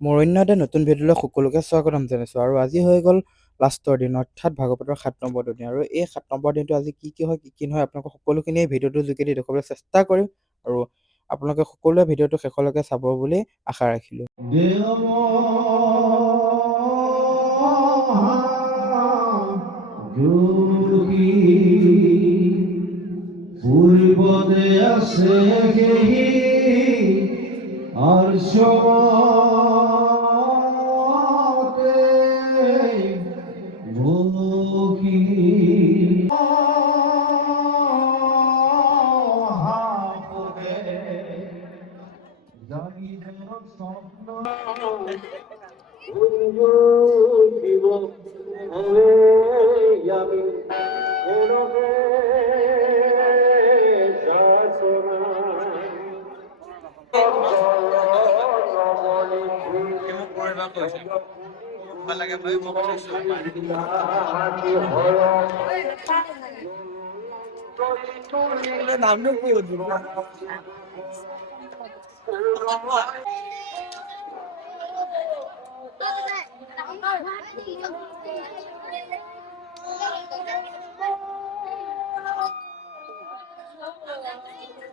মোৰ অন্য এটা নতুন ভিডিঅ'লৈ সকলোকে স্বাগতম জনাইছোঁ আৰু আজি হৈ গ'ল লাষ্টৰ দিন অৰ্থাৎ ভাগৱতৰ ৭ নম্বৰ দিন আৰু এই ৭ নম্বৰ দিনটো আজি কি হয় কি নহয় আপোনালোকক সকলোখিনি এই ভিডিঅ'টোৰ যোগেদি দেখুৱাবলৈ চেষ্টা কৰিম আৰু আপোনালোকে সকলোৱে ভিডিঅ'টো শেষলৈকে চাব বুলি আশা ৰাখিলোঁ। পূৰ্বদে আছে কেহি আৰ সমাতে ভোগী হাপদে জাগিদেৰ স্বপ্ন জীব হবে আমি নামটো কি